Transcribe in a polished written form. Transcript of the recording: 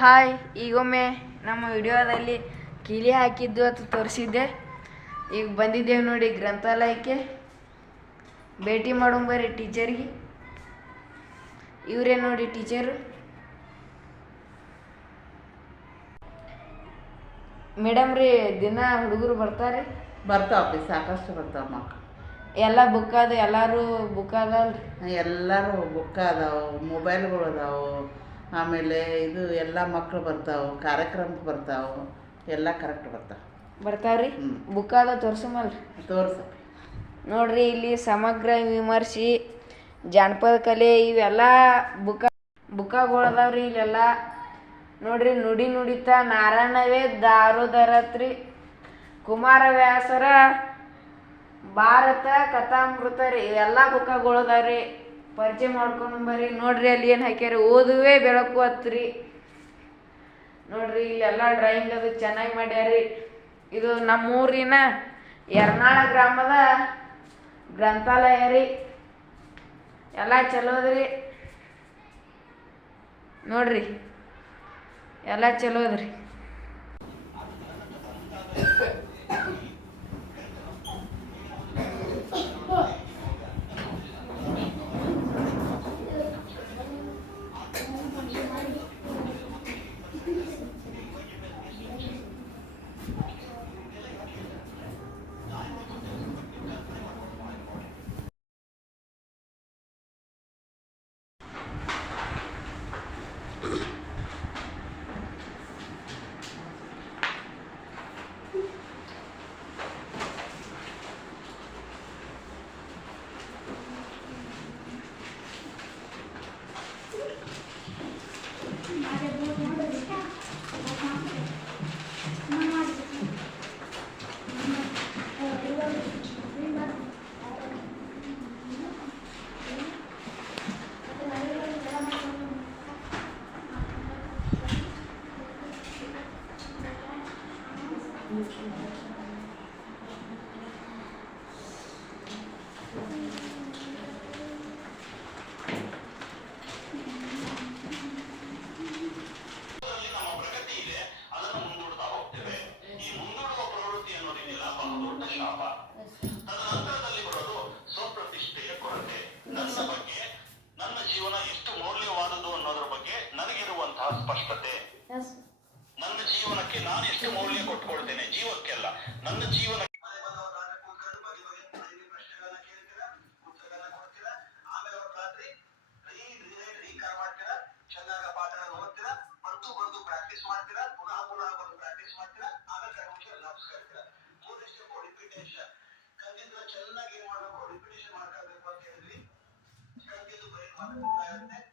Hi, ಈಗೊಮ್ಮೆ ನಮ್ಮ ವಿಡಿಯೋದಲ್ಲಿ ಕೀಲಿ ಹಾಕಿದ್ದು ಅಂತ ತೋರಿಸಿದ್ದೆ. ಈಗ ಬಂದಿದ್ದೇವೆ ನೋಡಿ ಗ್ರಂಥಾಲಯಕ್ಕೆ. ಭೇಟಿ ಮಾಡೋಂಬರ್ರಿ ಟೀಚರ್ಗೆ. ಇವರೇ ನೋಡಿ ಟೀಚರು. ಮೇಡಮ್ ರೀ, ದಿನ ಹುಡುಗರು ಬರ್ತಾರೆ? ಬರ್ತಾವ್ರಿ, ಸಾಕಷ್ಟು ಬರ್ತಾವ ಮಕ್ಕಳು. ಎಲ್ಲ ಬುಕ್ ಅದ, ಎಲ್ಲರೂ ಬುಕ್ ಅದಲ್ರಿ? ಎಲ್ಲರೂ ಬುಕ್ ಅದಾವು, ಮೊಬೈಲ್ಗಳು ಅದಾವು. ಆಮೇಲೆ ಇದು ಎಲ್ಲ ಮಕ್ಕಳು ಬರ್ತಾವೆ, ಕಾರ್ಯಕ್ರಮಕ್ಕೆ ಬರ್ತಾವೆ, ಎಲ್ಲ ಕರೆಕ್ಟ್ ಬರ್ತಾವ್ರಿ. ಬುಕ್ ಅದ ತೋರ್ಸಮಲ್ರಿ? ತೋರ್ಸ ನೋಡ್ರಿ, ಇಲ್ಲಿ ಸಮಗ್ರ ವಿಮರ್ಶೆ, ಜಾನಪದ ಕಲೆ ಇವೆಲ್ಲ ಬುಕ್ಕಗಳದಾವ್ರಿ ಇಲ್ಲೆಲ್ಲ. ನೋಡ್ರಿ, ನುಡಿ ನುಡಿತ, ನಾರಾಯಣವೇ ದಾರೋದರತ್ರಿ, ಕುಮಾರವ್ಯಾಸರ ಭಾರತ ಕಥಾಮೃತ ರೀ, ಇವೆಲ್ಲ ಬುಕ್ಕಗಳದಾವ್ರಿ. ಪರಿಚಯ ಮಾಡ್ಕೊಂಬರ್ರಿ. ನೋಡ್ರಿ, ಅಲ್ಲಿ ಏನು ಹಾಕ್ಯಾರ, ಓದುವೆ ಬೆಳಕು ಹತ್ರಿ. ನೋಡ್ರಿ, ಇಲ್ಲೆಲ್ಲ ಡ್ರಾಯಿಂಗ್ ಅದು ಚೆನ್ನಾಗಿ ಮಾಡ್ಯಾರಿ. ಇದು ನಮ್ಮೂರಿನ ಯರ್ನಾಳ ಗ್ರಾಮದ ಗ್ರಂಥಾಲಯ ರೀ. ಎಲ್ಲ ಚಲೋದ್ರಿ. ನೋಡ್ರಿ, ಎಲ್ಲ ಚಲೋದ್ರಿ. ತದನಂತರದಲ್ಲಿ ಬರೋದು ಸ್ವಪ್ರತಿಷ್ಠೆಯ ಕೊರತೆ. ನನ್ನ ಬಗ್ಗೆ, ನನ್ನ ಜೀವನ ಎಷ್ಟು ಮೌಲ್ಯವಾದದ್ದು ಅನ್ನೋದ್ರ ಬಗ್ಗೆ ನನಗಿರುವಂತಹ ಸ್ಪಷ್ಟತೆ, ನನ್ನ ಜೀವನಕ್ಕೆ ನಾನು ಎಷ್ಟು ಮೌಲ್ಯ ಕೊಟ್ಕೊಳ್ತೇನೆ, ಜೀವಕ್ಕೆಲ್ಲ ನನ್ನ ಜೀವನ. ಪ್ರಾಕ್ಟೀಸ್ ಮಾಡ್ತೀರಾ, ಪುನಃ ಬಂದು ಪ್ರಾಕ್ಟೀಸ್ ಮಾಡ್ತೀರಾ, ಆಮೇಲೆ ನಮಸ್ಕರಿಸ್ತೀರಾ. ಕಲಿತಿದ್ರೆ ಚೆನ್ನಾಗಿ ಏನ್ ಮಾಡ್ಬೇಕು, ರಿಪಿಟೇಷನ್ ಮಾಡ್ಕೊಳ್ಬೇಕು ಅಂತ ಹೇಳಿದ್ವಿ. ಕಲಿತಿದ್ದು ಬರೀ